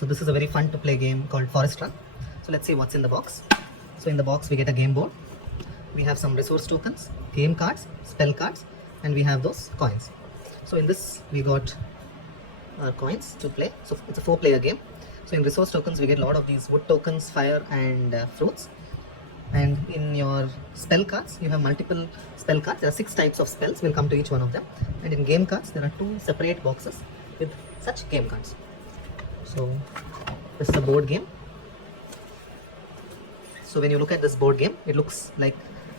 So this is a very fun to play game called Forest Run. So let's see what's in the box. So in the box we get a game board. We have some resource tokens, game cards, spell cards, and we have those coins. So in this we got our coins to play. So it's a 4-player game. So in resource tokens we get a lot of these wood tokens, fire and fruits. And in your spell cards you have multiple spell cards. There are 6 types of spells. We'll come to each one of them. And in game cards there are 2 separate boxes with such game cards. So this is a board game. So when you look at this board game, it looks like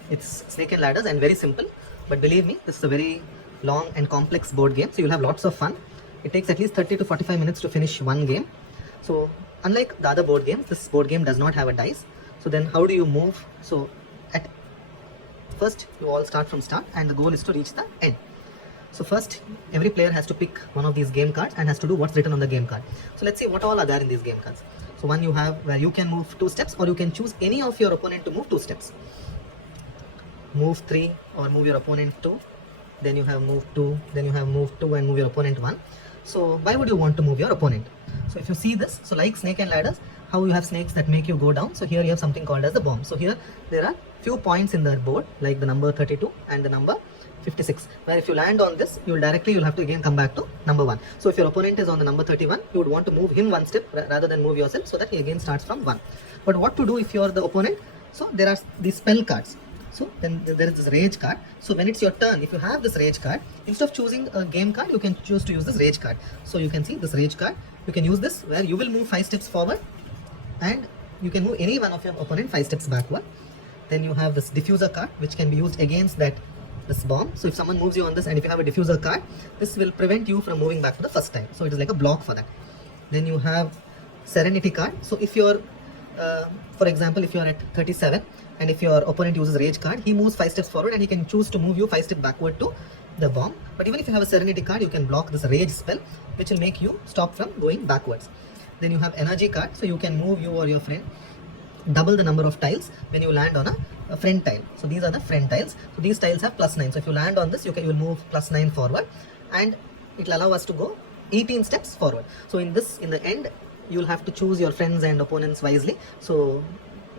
it's snake and ladders and very simple, but believe me, this is a very long and complex board game, so you'll have lots of fun. It takes at least 30 to 45 minutes to finish one game. So unlike the other board games, this board game does not have a dice. So then how do you move? So at first you all start from start and the goal is to reach the end. So first every player has to pick one of these game cards and has to do what's written on the game card. So let's see what all are there in these game cards. So one you have where you can move 2 steps, or you can choose any of your opponent to move 2 steps. Move 3 or move your opponent 2. Then you have move 2, then you have move 2 and move your opponent 1. So why would you want to move your opponent? So if you see this, so like snake and ladders, how you have snakes that make you go down. So here you have something called as the bomb. So here there are few points in the board, like the number 32 and the number 56, where if you land on this, you'll have to again come back to number 1. So if your opponent is on the number 31, you would want to move him 1 step rather than move yourself, so that he again starts from 1. But what to do if you are the opponent? So there are these spell cards. So then there is this rage card. So when it's your turn, if you have this rage card, instead of choosing a game card, you can choose to use this rage card. So you can see this rage card, you can use this where you will move 5 steps forward and you can move any one of your opponent 5 steps backward. Then you have this diffuser card, which can be used against this bomb. So if someone moves you on this and if you have a diffuser card, this will prevent you from moving back for the first time. So it is like a block for that. Then you have serenity card. So if you're for example, if you are at 37 and if your opponent uses rage card, he moves 5 steps forward and he can choose to move you 5 steps backward to the bomb. But even if you have a serenity card, you can block this rage spell, which will make you stop from going backwards. Then you have energy card. So you can move you or your friend double the number of tiles when you land on a friend tile. So these are the friend tiles. So these tiles have +9. So if you land on this, you will move +9 forward, and it will allow us to go 18 steps forward. So in the end, you'll have to choose your friends and opponents wisely. So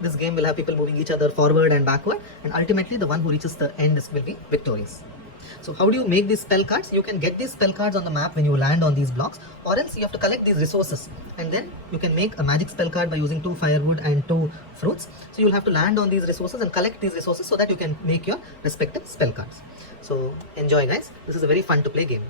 this game will have people moving each other forward and backward, and ultimately the one who reaches the end will be victorious. So how do you make these spell cards? You can get these spell cards on the map when you land on these blocks, or else you have to collect these resources, and then you can make a magic spell card by using 2 firewood and 2 fruits. So you'll have to land on these resources and collect these resources so that you can make your respective spell cards. So enjoy guys, this is a very fun to play game.